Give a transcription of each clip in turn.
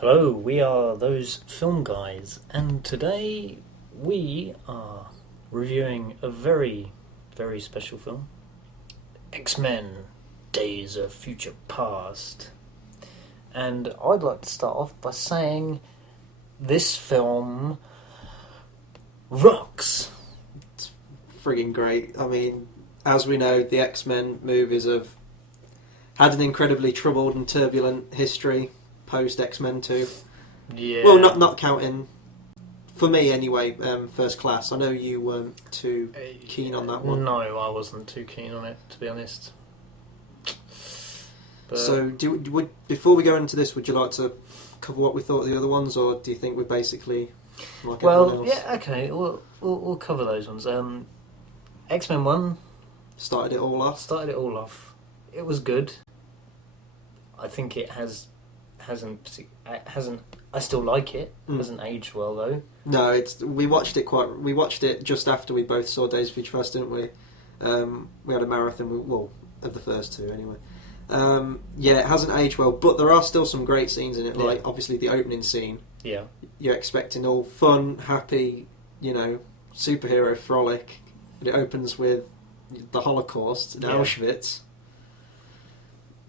Hello, we are those film guys, and today we are reviewing a very, very special film, X-Men: Days of Future Past. And I'd like to start off by saying this film rocks. It's frigging great. I mean, as we know, the X-Men movies have had an incredibly troubled and turbulent history post X-Men 2. Yeah. Well, not counting, for me anyway, First Class. I know you weren't too keen on that one. No, I wasn't too keen on it, to be honest. But So, before we go into this, would you like to cover what we thought of the other ones, or do you think we're basically like everyone else? yeah, okay, we'll cover those ones. X-Men 1 Started it all off. started it all off. It was good. I think it hasn't. I still like it. It hasn't aged well though. No, we watched it just after we both saw Days of Future Past, didn't we? We had a marathon, of the first two anyway. Yeah, it hasn't aged well, but there are still some great scenes in it. Like obviously the opening scene. Yeah. You're expecting all fun, happy, superhero frolic, and it opens with the Holocaust in Auschwitz.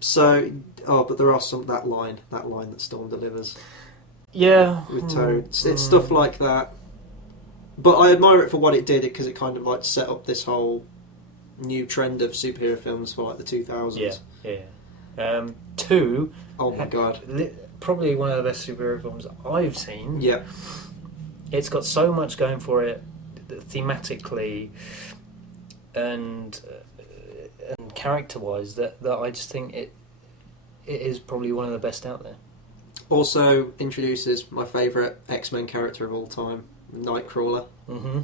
So, but there are that line that Storm delivers. Yeah. With Toad. It's stuff like that. But I admire it for what it did, because it kind of like set up this whole new trend of superhero films for like the 2000s. Yeah. 2. Oh my god. Probably one of the best superhero films I've seen. Yeah. It's got so much going for it thematically and character-wise that I just think it is probably one of the best out there. Also introduces my favourite X-Men character of all time, Nightcrawler. Mm-hmm.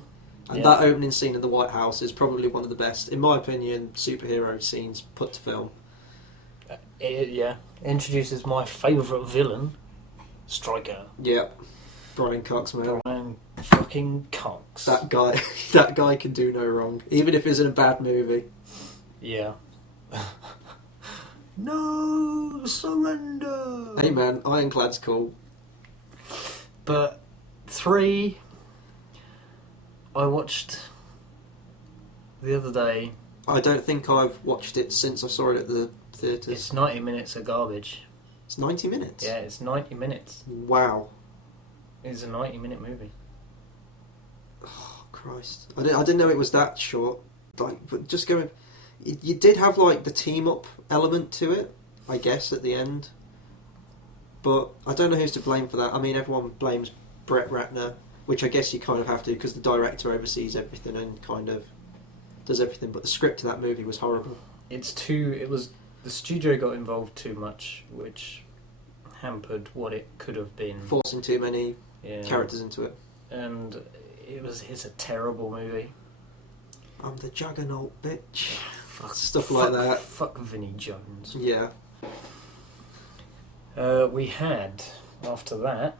And that opening scene in the White House is probably one of the best, in my opinion, superhero scenes put to film. Introduces my favourite villain, Stryker. Yeah. Brian Cox, man. Brian fucking Cox. That guy can do no wrong, even if it's in a bad movie. Yeah. No surrender. Hey man, Ironclad's cool. But 3, I watched the other day. I don't think I've watched it since I saw it at the theatres. It's 90 minutes of garbage. It's 90 minutes? Yeah, it's 90 minutes. Wow. It's a 90-minute movie. Oh, Christ. I didn't know it was that short. But just going... You did have, the team-up element to it, I guess, at the end. But I don't know who's to blame for that. I mean, everyone blames Brett Ratner, which I guess you kind of have to, because the director oversees everything and kind of does everything. But the script of that movie was horrible. The studio got involved too much, which hampered what it could have been. Forcing too many characters into it. And it's a terrible movie. I'm the Juggernaut, bitch. Stuff like that. Fuck Vinnie Jones. Yeah. We had, after that,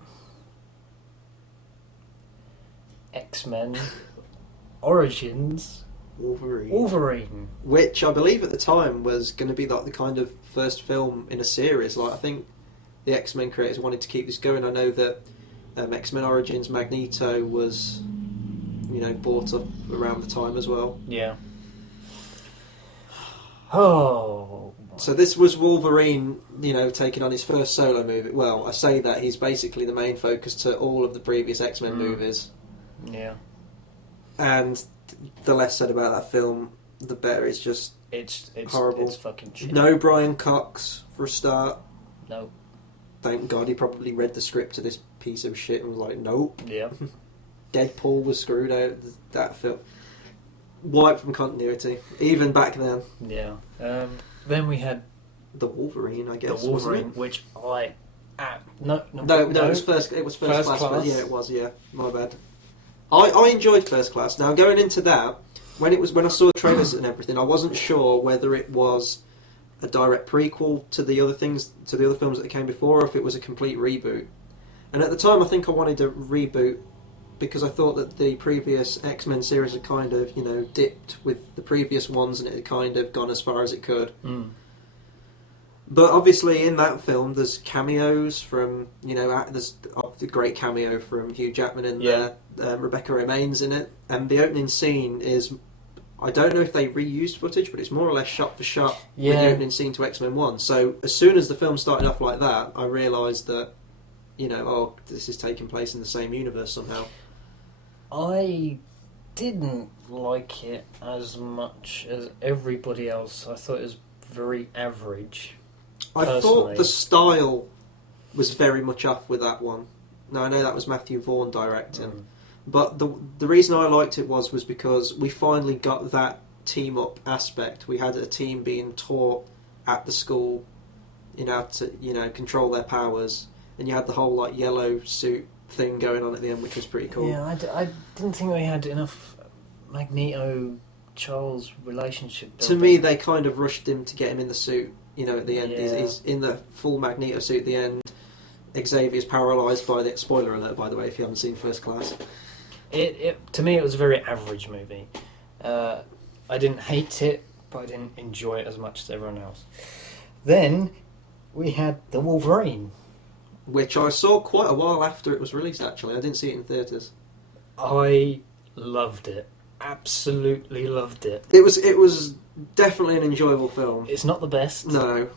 X-Men Origins Wolverine. Which I believe at the time was going to be the kind of first film in a series. I think the X-Men creators wanted to keep this going. I know that X-Men Origins Magneto was... bought up around the time as well. Yeah. Oh. So this was Wolverine, taking on his first solo movie. Well, I say that he's basically the main focus to all of the previous X-Men movies. Yeah. And the less said about that film, the better. It's just it's horrible. It's fucking shit. No Brian Cox for a start. No. Thank God he probably read the script to this piece of shit and was like, nope. Yeah. Deadpool was screwed out of that film. Wiped from continuity, even back then. Yeah. Then we had the Wolverine, I guess. The Wolverine, which I... No, it was first class. But yeah, it was. Yeah, my bad. I enjoyed First Class. Now going into that, when I saw trailers and everything, I wasn't sure whether it was a direct prequel to the other films that came before, or if it was a complete reboot. And at the time, I think I wanted a reboot, because I thought that the previous X-Men series had kind of, dipped with the previous ones, and it had kind of gone as far as it could. But obviously, in that film, there's cameos from there's the great cameo from Hugh Jackman in there. Rebecca Romijn's in it, and the opening scene is. I don't know if they reused footage, but it's more or less shot for shot with the opening scene to X-Men 1. So as soon as the film started off like that, I realised that, this is taking place in the same universe somehow. I didn't like it as much as everybody else. I thought it was very average. I thought the style was very much off with that one. Now, I know that was Matthew Vaughn directing. But the reason I liked it was because we finally got that team up aspect. We had a team being taught at the school, to control their powers, and you had the whole yellow suit thing going on at the end, which was pretty cool. Yeah, I didn't think we had enough Magneto Charles relationship building. To me, they kind of rushed him to get him in the suit. At the end, Yeah. he's in the full Magneto suit at the end. Xavier's paralysed by the spoiler alert, by the way, if you haven't seen First Class. To me, it was a very average movie. I didn't hate it, but I didn't enjoy it as much as everyone else. Then we had The Wolverine, which I saw quite a while after it was released. Actually, I didn't see it in theatres. I loved it. Absolutely loved it. It was definitely an enjoyable film. It's not the best. No,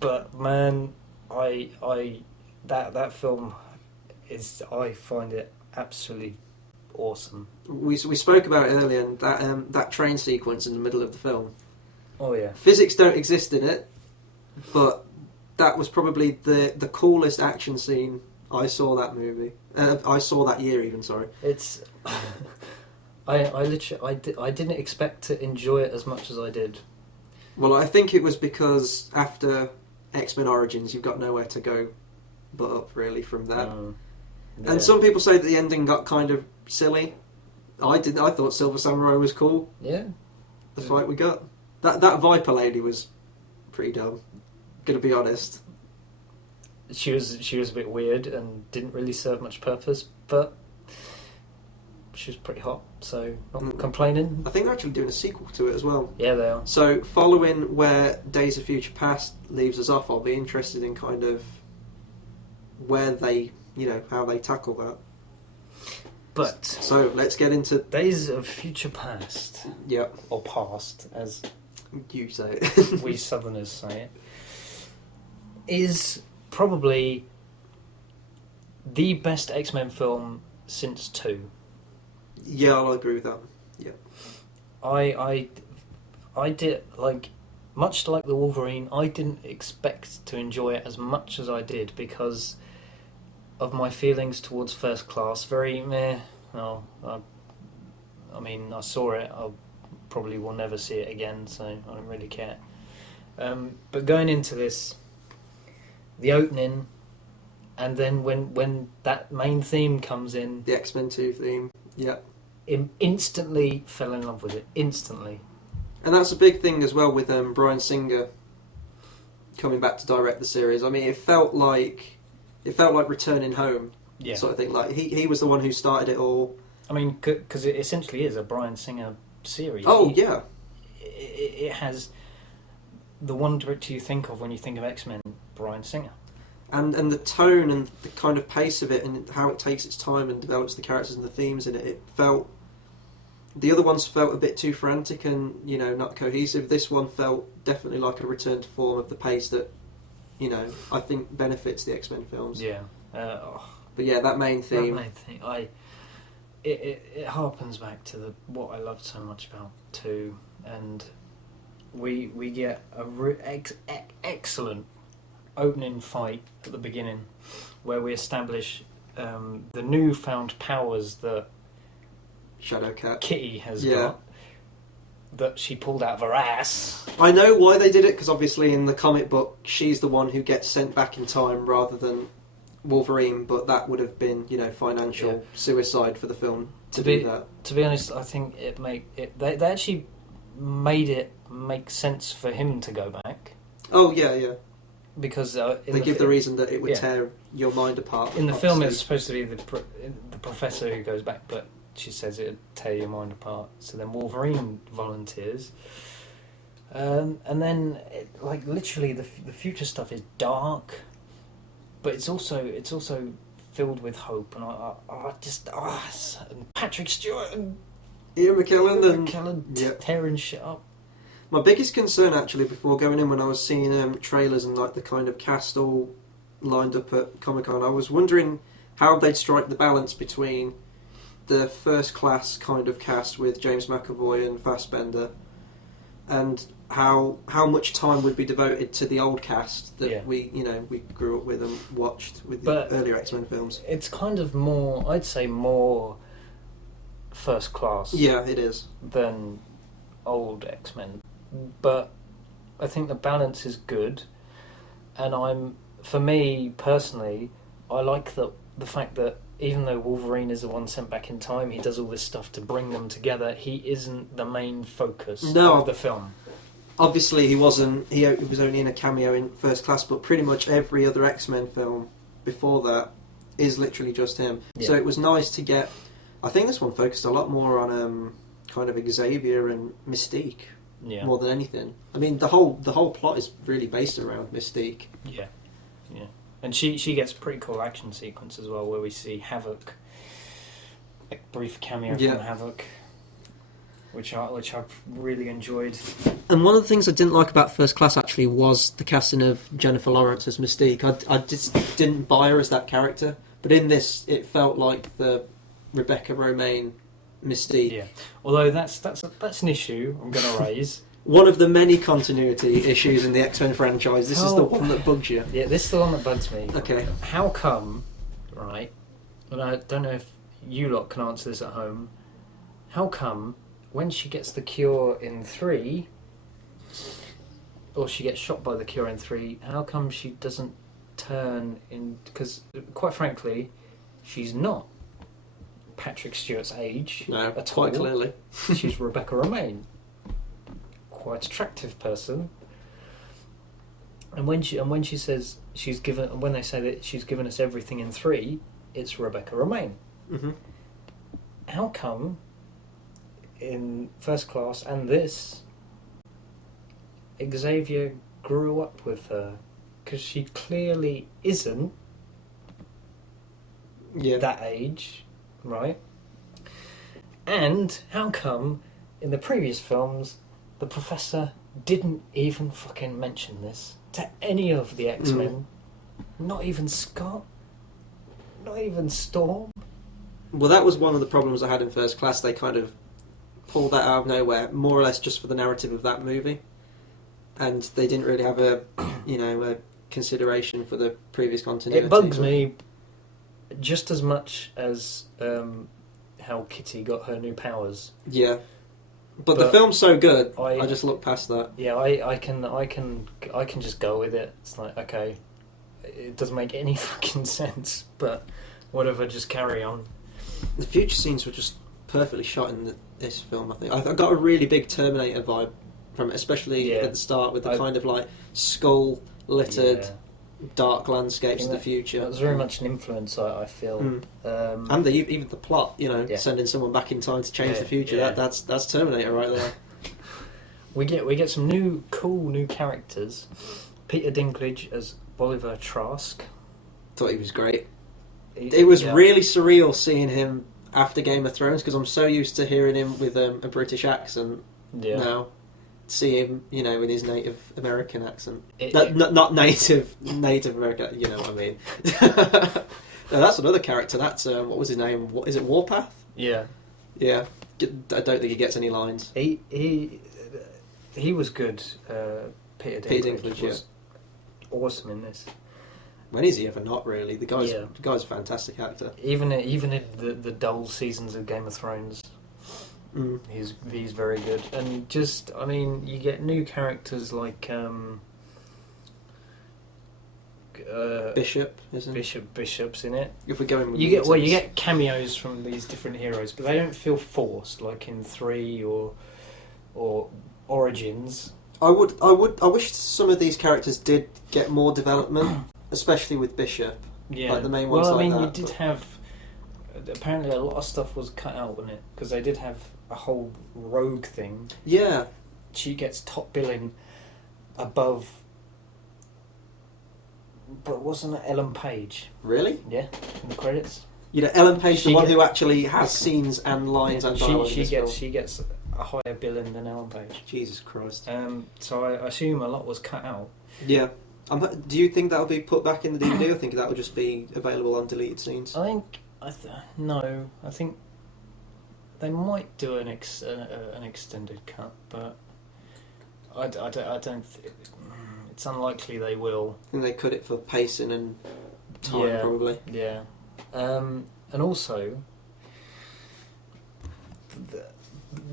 but man, that film I find it absolutely awesome. We spoke about it earlier, and that train sequence in the middle of the film. Oh yeah. Physics don't exist in it, but that was probably the coolest action scene I saw that movie. I saw that year even. Sorry. It's. I didn't expect to enjoy it as much as I did. Well, I think it was because after X-Men Origins, you've got nowhere to go but up really from that. Yeah. And some people say that the ending got kind of silly. I didn't. I thought Silver Samurai was cool. Yeah. The fight we got. That Viper lady was pretty dumb. Gonna be honest. She was a bit weird and didn't really serve much purpose, but she was pretty hot, so not complaining. I think they're actually doing a sequel to it as well. Yeah, they are. So following where Days of Future Past leaves us off, I'll be interested in kind of where they, how they tackle that. But so let's get into Days of Future Past. Yeah. Or Past, as you say it. we Southerners say it. Is probably the best X-Men film since 2. Yeah, I'll agree with that. Yeah. I did, much like the Wolverine, I didn't expect to enjoy it as much as I did because of my feelings towards First Class. Very meh. No, I mean, I saw it. I probably will never see it again, so I don't really care. But going into this, the opening, and then when that main theme comes in, the X-Men 2 theme, yeah, instantly fell in love with it. Instantly. And that's a big thing as well with Bryan Singer coming back to direct the series. I mean, it felt like returning home, sort of thing. Like he was the one who started it all. I mean, because it essentially is a Bryan Singer series. Oh yeah, it has the one director you think of when you think of X-Men, Bryan Singer. And the tone and the kind of pace of it and how it takes its time and develops the characters and the themes in it, it felt... The other ones felt a bit too frantic and, not cohesive. This one felt definitely like a return to form of the pace that, I think benefits the X-Men films. Yeah. But yeah, that main theme... It harpens back to what I loved so much about 2, and we get a excellent opening fight at the beginning where we establish the newfound powers that Shadowcat Kitty has got, that she pulled out of her ass. I know why they did it, because obviously in the comic book she's the one who gets sent back in time rather than Wolverine, but that would have been, financial suicide for the film to do that. To be honest, I think they actually made it make sense for him to go back. Oh yeah. Because they give the reason that it would tear your mind apart. In the film, it's supposed to be the professor who goes back, but she says it would tear your mind apart. So then Wolverine volunteers. And then, like literally, the future stuff is dark, but it's also filled with hope. And I just and Patrick Stewart and Ian McKellen and tearing shit up. My biggest concern, actually, before going in, when I was seeing trailers and like the kind of cast all lined up at Comic-Con, I was wondering how they'd strike the balance between the first class kind of cast with James McAvoy and Fassbender, and how much time would be devoted to the old cast that we grew up with and watched with the earlier X-Men films. It's kind of more, I'd say, more first class. Yeah, it is. Than old X-Men. But I think the balance is good, and for me personally, I like the fact that even though Wolverine is the one sent back in time, he does all this stuff to bring them together. He isn't the main focus of the film. Obviously, he wasn't. He was only in a cameo in First Class, but pretty much every other X-Men film before that is literally just him. Yeah. So it was nice to get. I think this one focused a lot more on kind of Xavier and Mystique. Yeah. More than anything. I mean, the whole plot is really based around Mystique. Yeah, yeah. And she gets a pretty cool action sequence as well, where we see Havoc, a brief cameo from Havoc, which I've really enjoyed. And one of the things I didn't like about First Class actually was the casting of Jennifer Lawrence as Mystique. I just didn't buy her as that character, but in this, it felt like the Rebecca Romijn Mystique. Yeah. Although that's an issue I'm going to raise. One of the many continuity issues in the X-Men franchise. This is the one that bugs you. Yeah, this is the one that bugs me. Okay. How come, right, and I don't know if you lot can answer this at home, how come when she gets the cure in 3, or she gets shot by the cure in 3, how come she doesn't turn in... Because, quite frankly, she's not Patrick Stewart's age at quite all. Clearly. She's Rebecca Romijn. Quite attractive person. And when she says when they say that she's given us everything in 3, it's Rebecca Romijn. Mm-hmm. How come in First Class and this, Xavier grew up with her? Because she clearly isn't that age. Right? And how come in the previous films the Professor didn't even fucking mention this to any of the X-Men? Not even Scott? Not even Storm? Well, that was one of the problems I had in First Class. They kind of pulled that out of nowhere, more or less just for the narrative of that movie. And they didn't really have a consideration for the previous continuity. It bugs me just as much as how Kitty got her new powers. Yeah, but the film's so good, I just look past that. Yeah, I can just go with it. It's like, okay, it doesn't make any fucking sense, but whatever, just carry on. The future scenes were just perfectly shot in this film. I think I got a really big Terminator vibe from it, especially at the start with the kind of like skull littered. Dark landscapes of the future. That was very much an influence, I feel. And even the plot, sending someone back in time to change the future. Yeah. That's Terminator right there. We get some cool new characters. Peter Dinklage as Bolivar Trask. Thought he was great. It was really surreal seeing him after Game of Thrones, because I'm so used to hearing him with a British accent now. See him, with his Native American accent. Not Native American, you know what I mean. No, that's another character. That's what was his name? What is it? Warpath? Yeah. Yeah. I don't think he gets any lines. He was good. Peter Dinklage was awesome in this. When is he ever not really? The guy's a fantastic actor. Even in the dull seasons of Game of Thrones. He's very good, and just you get new characters like Bishop, isn't Bishop's in it. If we're going, with you get cameos from these different heroes, but they don't feel forced like in 3 or Origins. I wish some of these characters did get more development, especially with Bishop. Yeah, like the main ones. Well, you did have. Apparently, a lot of stuff was cut out, wasn't it? Because they did have a whole rogue thing. Yeah, she gets top billing above. But wasn't it Ellen Page? Really? Yeah, in the credits. You know, Ellen Page, She the one get- who actually has scenes and lines and dialogue in this film. She gets a higher billing than Ellen Page. Jesus Christ. So I assume a lot was cut out. Yeah. Do you think that'll be put back in the DVD, or think that'll just be available on deleted scenes? I think they might do an extended cut, but I don't. It's unlikely they will. I think they cut it for pacing and time, probably. Yeah, and also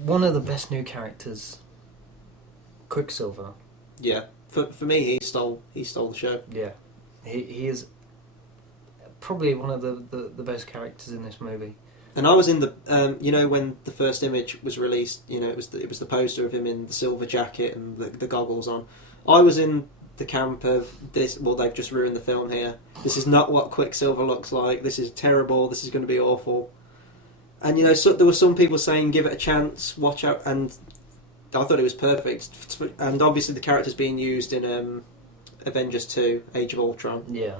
one of the best new characters, Quicksilver. Yeah, for me, he stole the show. Yeah, he is probably one of the best characters in this movie. And I was in the, when the first image was released, it was the poster of him in the silver jacket and the goggles on. I was in the camp of this. Well, they've just ruined the film here. This is not what Quicksilver looks like. This is terrible. This is going to be awful. And so there were some people saying, give it a chance, watch out, and I thought it was perfect. And obviously the character's being used in Avengers 2, Age of Ultron. Yeah.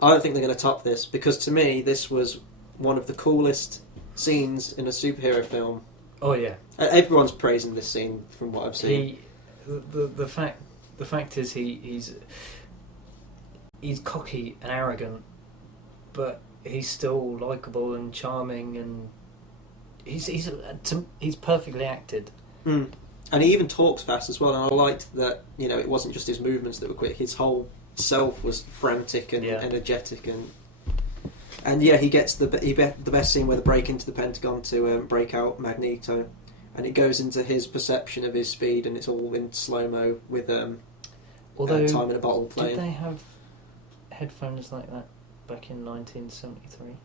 I don't think they're going to top this, because to me this was one of the coolest scenes in a superhero film. Oh yeah. Everyone's praising this scene from what I've seen. The fact is he's cocky and arrogant, but he's still likable and charming, and he's perfectly acted. Mm. And he even talks fast as well. And I liked that it wasn't just his movements that were quick. His whole self was frantic and energetic, and yeah, he gets the best scene where they break into the Pentagon to break out Magneto, and it goes into his perception of his speed, and it's all in slow mo with Although, Time in a Bottle playing. Did they have headphones like that back in 1973?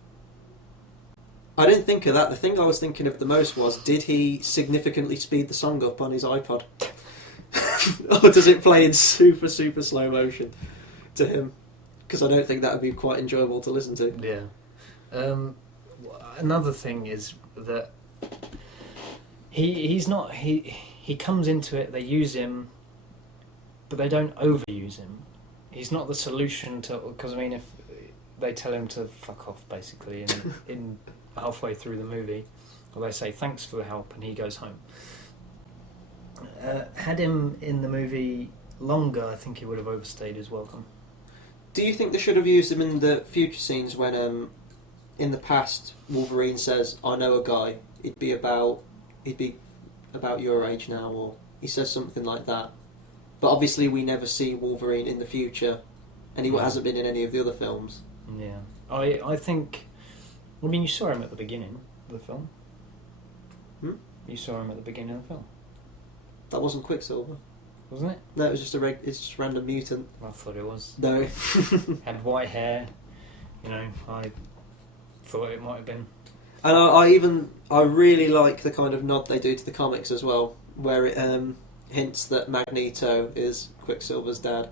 I didn't think of that. The thing I was thinking of the most was, did he significantly speed the song up on his iPod? Or does it play in super, super slow motion to him? Because I don't think that would be quite enjoyable to listen to. Yeah. Another thing is that he comes into it, they use him, but they don't overuse him. He's not the solution to... Because, if they tell him to fuck off, basically, in halfway through the movie, or they say thanks for the help and he goes home. Had him in the movie longer, I think he would have overstayed his welcome. Do you think they should have used him in the future scenes when in the past Wolverine says, I know a guy, he'd be about your age now, or he says something like that, but obviously we never see Wolverine in the future, and he hasn't been in any of the other films. Yeah, I think... you saw him at the beginning of the film. You saw him at the beginning of the film. That wasn't Quicksilver, wasn't it? No, it was just it's just random mutant. I thought it was. No. Had white hair. I thought it might have been. And I really like the kind of nod they do to the comics as well, where it hints that Magneto is Quicksilver's dad.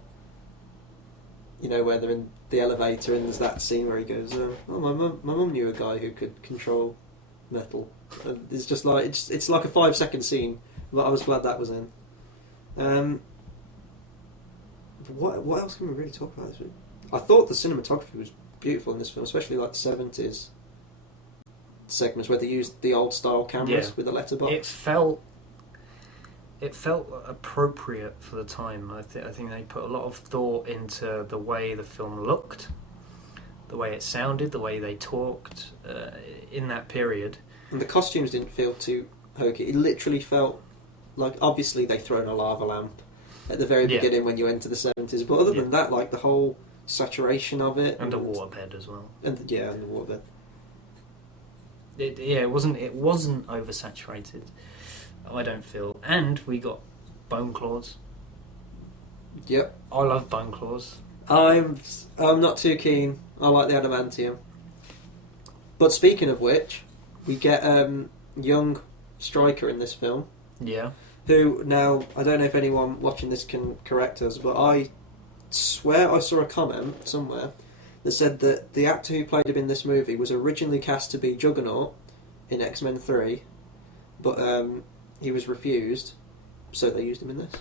Where they're in the elevator and there's that scene where he goes, my mum knew a guy who could control metal. And it's just like it's like a 5-second scene, but I was glad that was in. What else can we really talk about this week? I thought the cinematography was beautiful in this film, especially like the 70s segments where they used the old style cameras with the letterbox. It felt appropriate for the time. I think they put a lot of thought into the way the film looked, the way it sounded, the way they talked in that period. And the costumes didn't feel too hokey. It literally felt like, obviously they'd thrown a lava lamp at the very beginning when you enter the 70s, but other than that, like the whole saturation of it. And a waterbed as well. And the waterbed. It wasn't oversaturated, I don't feel. And we got bone claws. Yep. I love bone claws. I'm not too keen. I like the adamantium. But speaking of which, we get young Stryker in this film. Yeah. Who now, I don't know if anyone watching this can correct us, but I swear I saw a comment somewhere that said that the actor who played him in this movie was originally cast to be Juggernaut in X-Men 3, but he was refused. So they used him in this.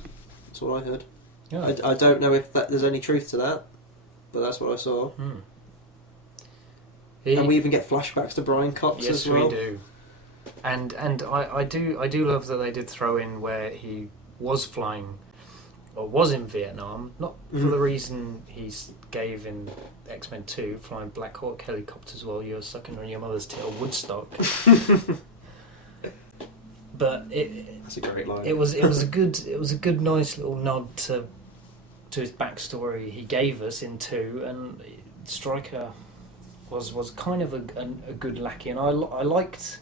That's what I heard. Yeah. I don't know if there's any truth to that, but that's what I saw. And we even get flashbacks to Brian Cox as well. Yes, we do. And I do love that they did throw in where he was flying, or was in Vietnam, not for the reason he gave in X-Men 2, flying Black Hawk helicopters while you're sucking on your mother's tail, Woodstock. But that's a great line. It was a good nice little nod to his backstory he gave us in 2, and Stryker was kind of a good lackey, and I loved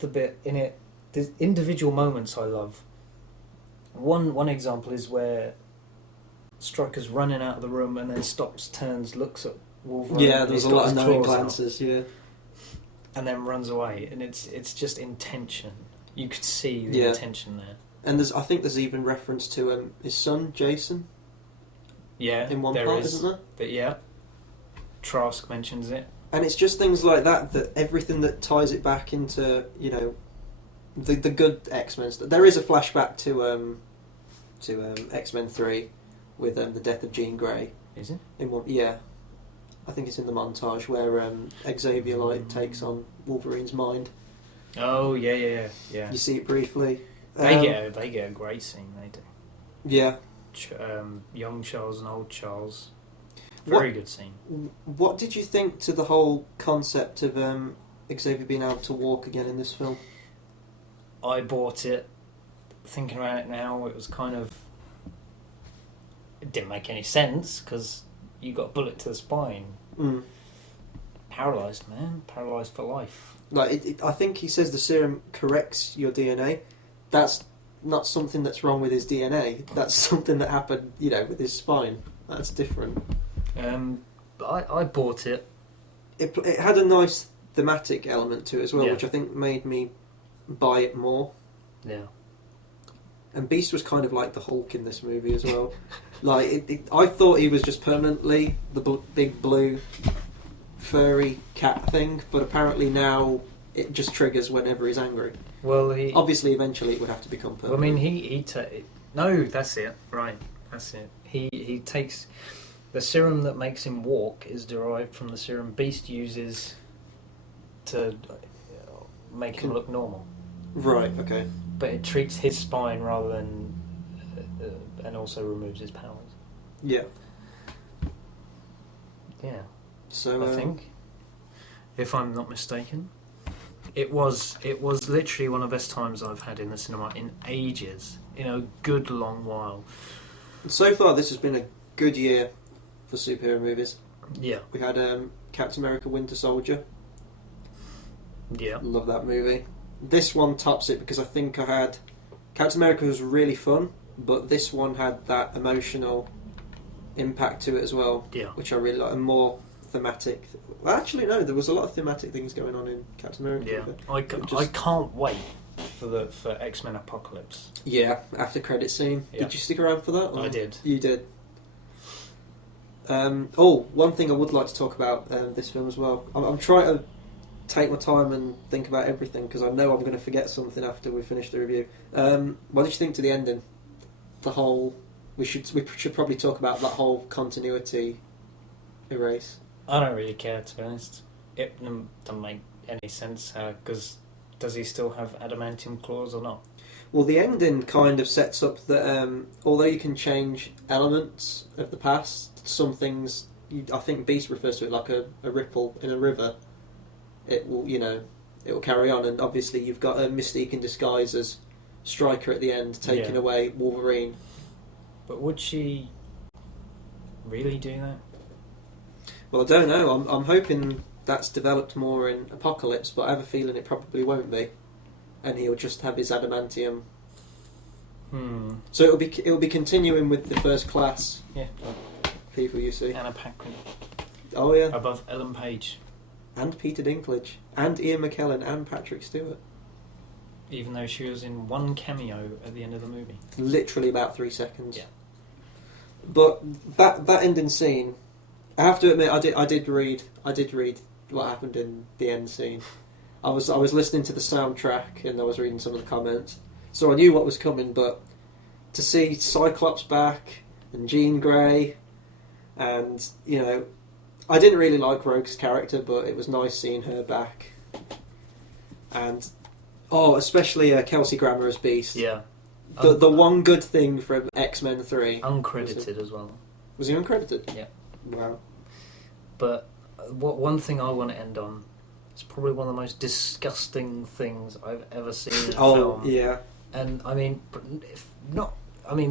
the bit in it. There's individual moments I love. One example is where Stryker's running out of the room and then stops, turns, looks at Wolverine. Yeah, there's a lot of knowing glances. Yeah, and then runs away, and it's just intention. You could see the intention there. And I think there's even reference to his son Jason. Yeah, in one part, isn't there? But yeah, Trask mentions it, and it's just things like that everything that ties it back into the good X-Men. There is a flashback to X-Men 3 with the death of Jean Grey. Is it? Yeah, I think it's in the montage where Xavier takes on Wolverine's mind. Oh yeah. You see it briefly. They get a great scene. They do. Yeah. Young Charles and old Charles. Very good scene. What did you think to the whole concept of Xavier being able to walk again in this film? I bought it. Thinking about it now, it was kind of... It didn't make any sense, because you got a bullet to the spine. Paralysed, man. Paralysed for life. I think he says the serum corrects your DNA. That's not something that's wrong with his DNA. That's something that happened, with his spine. That's different. But I bought it. It had a nice thematic element to it as well, Yeah. which I think made me buy it more. Yeah. And Beast was kind of like the Hulk in this movie as well. I thought he was just permanently the big blue furry cat thing, but apparently now it just triggers whenever he's angry. Well, obviously eventually it would have to become permanent. Well, I mean, no, that's it. Right, that's it. He takes the serum that makes him walk is derived from the serum Beast uses to make him look normal. Right. Okay. But it treats his spine rather than, and also removes his powers. Yeah. Yeah. So I think, if I'm not mistaken, it was literally one of the best times I've had in the cinema in ages, in a good long while. So far, this has been a good year for superhero movies. Yeah. We had Captain America: Winter Soldier. Yeah. Love that movie. This one tops it because I think I had Captain America was really fun, but this one had that emotional impact to it as well. Yeah. Which I really like, and more thematic. Well, actually, no, there was a lot of thematic things going on in Captain America. Yeah. I can't wait for X-Men Apocalypse. Yeah, after credit scene. Yeah. Did you stick around for that? I did. You did. One thing I would like to talk about this film as well. I'm trying to take my time and think about everything because I know I'm going to forget something after we finish the review. What did you think to the ending? The whole we should probably talk about that whole continuity erase. I don't really care, to be honest. It doesn't make any sense because does he still have adamantium claws or not? Well, the ending kind of sets up that although you can change elements of the past, some things, I think Beast refers to it like a ripple in a river. It will, it will carry on, and obviously you've got a Mystique in disguise as Stryker at the end, taking away Wolverine. But would she really do that? Well, I don't know. I'm hoping that's developed more in Apocalypse, but I have a feeling it probably won't be, and he'll just have his adamantium. So it'll be continuing with the First Class. Yeah. People you see. Anna Paquin. Oh yeah. Above Ellen Page. And Peter Dinklage. And Ian McKellen and Patrick Stewart. Even though she was in one cameo at the end of the movie. Literally about 3 seconds. Yeah. But that ending scene, I have to admit, I did read what happened in the end scene, I was listening to the soundtrack and I was reading some of the comments, so I knew what was coming. But to see Cyclops back and Jean Grey, and I didn't really like Rogue's character, but it was nice seeing her back. And especially Kelsey Grammer as Beast. Yeah. The one good thing from X-Men 3. Uncredited as well. Was he uncredited? Yeah. Wow. But one thing I want to end on is probably one of the most disgusting things I've ever seen in a film. Yeah. And I mean,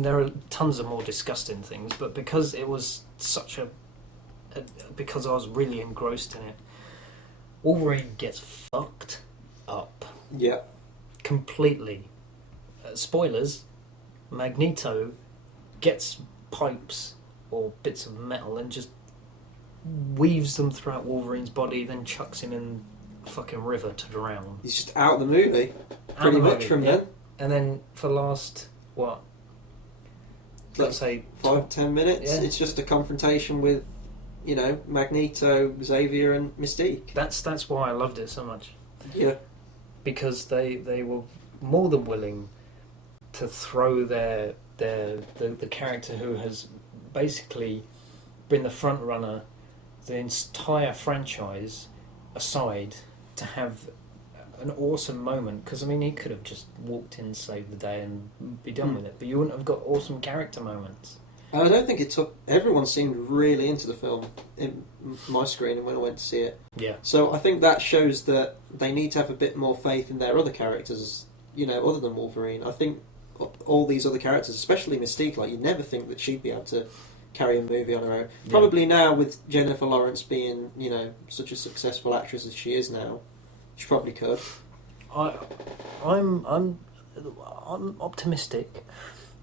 there are tons of more disgusting things, but because it was such because I was really engrossed in it, Wolverine gets fucked up. Yeah. Completely. Spoilers, Magneto gets pipes or bits of metal and just weaves them throughout Wolverine's body, then chucks him in a fucking river to drown. He's just out of the movie, pretty much from then. And then for the last, let's say 5-10 minutes, yeah. It's just a confrontation with, Magneto, Xavier and Mystique. That's why I loved it so much. Yeah. Because they were more than willing to throw the character who has basically been the front runner the entire franchise aside to have an awesome moment, because I mean he could have just walked in, saved the day and be done with it, but you wouldn't have got awesome character moments. And I don't think it took... Everyone seemed really into the film in my screening when I went to see it. Yeah. So I think that shows that they need to have a bit more faith in their other characters, other than Wolverine. I think all these other characters, especially Mystique, you never think that she'd be able to carry a movie on her own. Yeah. Probably now with Jennifer Lawrence being, such a successful actress as she is now, she probably could. I'm optimistic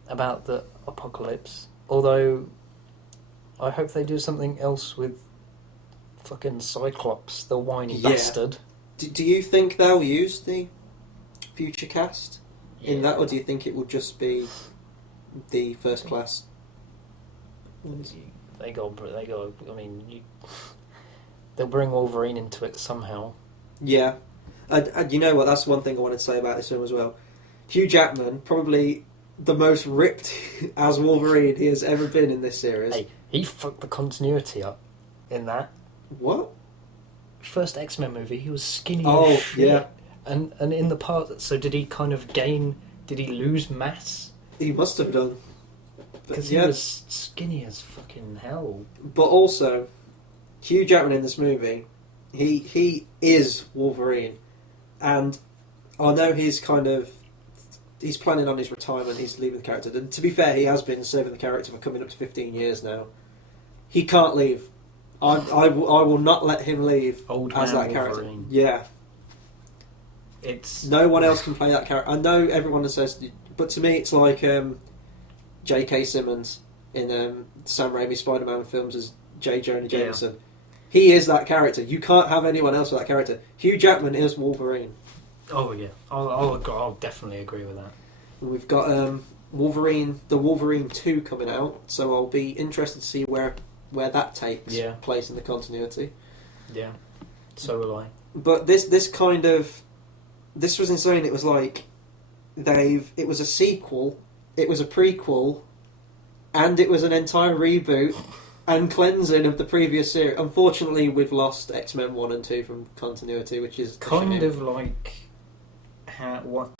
about the apocalypse, although I hope they do something else with fucking Cyclops, the whiny bastard. Do you think they'll use the future cast in that, or do you think it will just be the first class ones? They go. I mean, they'll bring Wolverine into it somehow. Yeah, and you know what? That's one thing I wanted to say about this film as well. Hugh Jackman, probably the most ripped as Wolverine he has ever been in this series. Hey, he fucked the continuity up in that. What? First X-Men movie, he was skinny as shit. Yeah. And in the part, so did he kind of gain? Did he lose mass? He must have done. Because he was skinny as fucking hell. But also, Hugh Jackman in this movie, he is Wolverine, and I know he's planning on his retirement. He's leaving the character, and to be fair, he has been serving the character for coming up to 15 years now. He can't leave. I will not let him leave Old as man that Wolverine. character. Yeah. It's No one else can play that character. I know everyone says, but to me, it's like J.K. Simmons in Sam Raimi Spider-Man films as J. Jonah Jameson. Yeah. He is that character. You can't have anyone else with that character. Hugh Jackman is Wolverine. Oh yeah, I'll definitely agree with that. We've got Wolverine 2 coming out, so I'll be interested to see where that takes place in the continuity. Yeah, so will I. But this was insane. It was like it was a sequel, it was a prequel, and it was an entire reboot and cleansing of the previous series. Unfortunately, we've lost X-Men 1 and 2 from continuity, which is kind of like what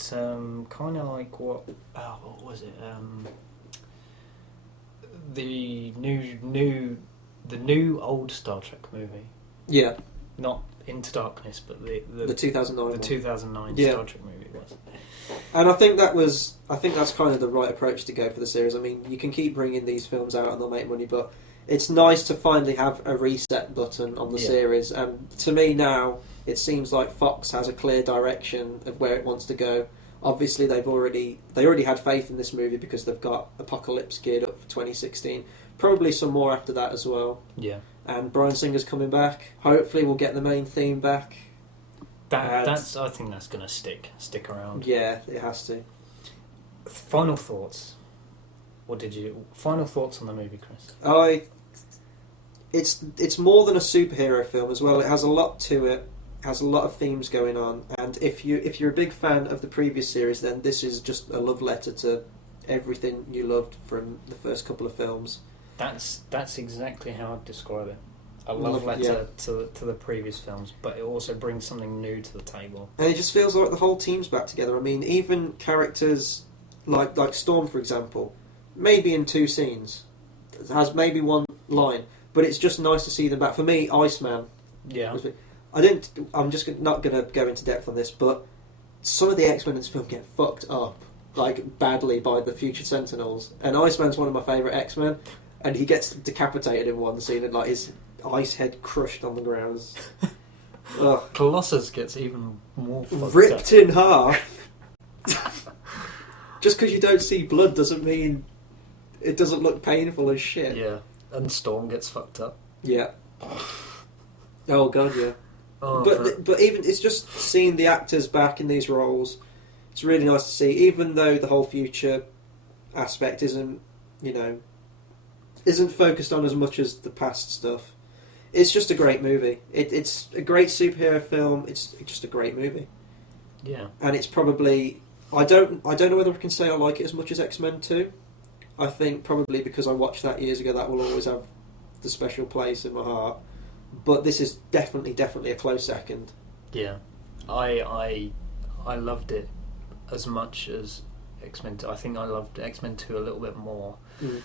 was it? The new old Star Trek movie. Yeah. Not Into Darkness, but the 2009 the 2009 Star Trek movie was. And I think that's kind of the right approach to go for the series. I mean, you can keep bringing these films out and they'll make money, but it's nice to finally have a reset button on the series. And to me now, it seems like Fox has a clear direction of where it wants to go. Obviously, they already had faith in this movie because they've got Apocalypse geared up for 2016. Probably some more after that as well. Yeah. And Bryan Singer's coming back. Hopefully, we'll get the main theme back. I think that's going to stick around. Yeah, it has to. Final thoughts. Final thoughts on the movie, Chris? It's more than a superhero film as well. It has a lot to it. has a lot of themes going on, and if you're a big fan of the previous series, then this is just a love letter to everything you loved from the first couple of films. That's exactly how I'd describe it. A love letter to the previous films, but it also brings something new to the table. And it just feels like the whole team's back together. I mean, even characters like Storm, for example, maybe in 2 scenes, has maybe 1 line, but it's just nice to see them back. For me, Iceman. Yeah. I'm just not going to go into depth on this, but some of the X-Men in this film get fucked up, like, badly by the future Sentinels. And Iceman's one of my favourite X-Men, and he gets decapitated in one scene, and, like, his ice head crushed on the ground. Ugh. Colossus gets even more fucked Ripped up. in half. Just because you don't see blood doesn't mean it doesn't look painful as shit. Yeah, and Storm gets fucked up. Yeah. Oh god, yeah. Oh, but even it's just seeing the actors back in these roles. It's really nice to see, even though the whole future aspect isn't focused on as much as the past stuff. It's just a great movie. It's a great superhero film. It's just a great movie. Yeah. And it's probably I don't know whether I can say I like it as much as X-Men 2. I think probably because I watched that years ago, that will always have the special place in my heart. But this is definitely a close second. Yeah, I loved it as much as X-Men 2. I think I loved X-Men 2 a little bit more. Mm.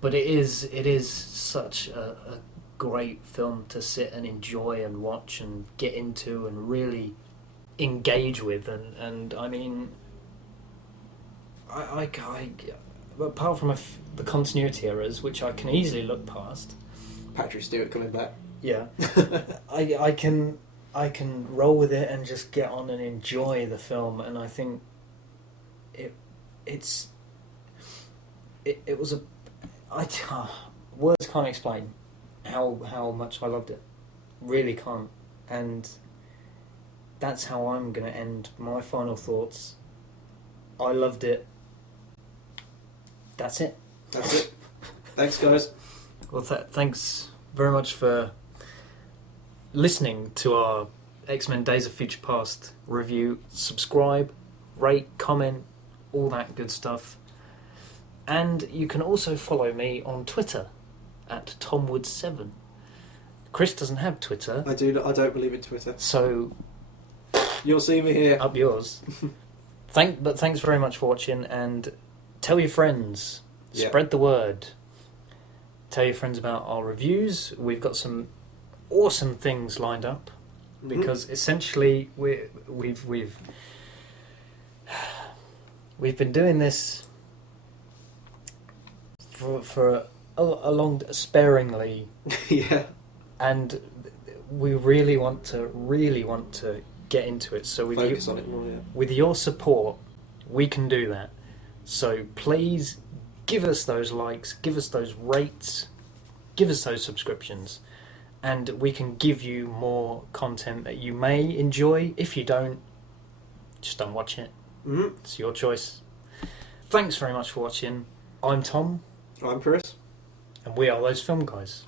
But it is such a great film to sit and enjoy and watch and get into and really engage with. And I mean, I apart from the continuity errors, which I can easily look past. Patrick Stewart coming back. Yeah, I can roll with it and just get on and enjoy the film, and I think it was words can't explain how much I loved it, really can't, and that's how I'm going to end my final thoughts. I loved it. That's it. That's it. Thanks, guys. Well, thanks very much for listening to our X-Men Days of Future Past review. Subscribe, rate, comment, all that good stuff. And you can also follow me on Twitter at TomWood7. Chris doesn't have Twitter. I don't believe in Twitter. So you'll see me here. Up yours. But thanks very much for watching, and tell your friends. Yeah. Spread the word. Tell your friends about our reviews. We've got some awesome things lined up, because essentially we've been doing this for a long sparingly. Yeah. And we really want to get into it. So focus on it more. Yeah. With your support, we can do that. So please give us those likes, give us those rates, give us those subscriptions, and we can give you more content that you may enjoy. If you don't, just don't watch it. Mm-hmm. It's your choice. Thanks very much for watching. I'm Tom. I'm Chris. And we are Those Film Guys.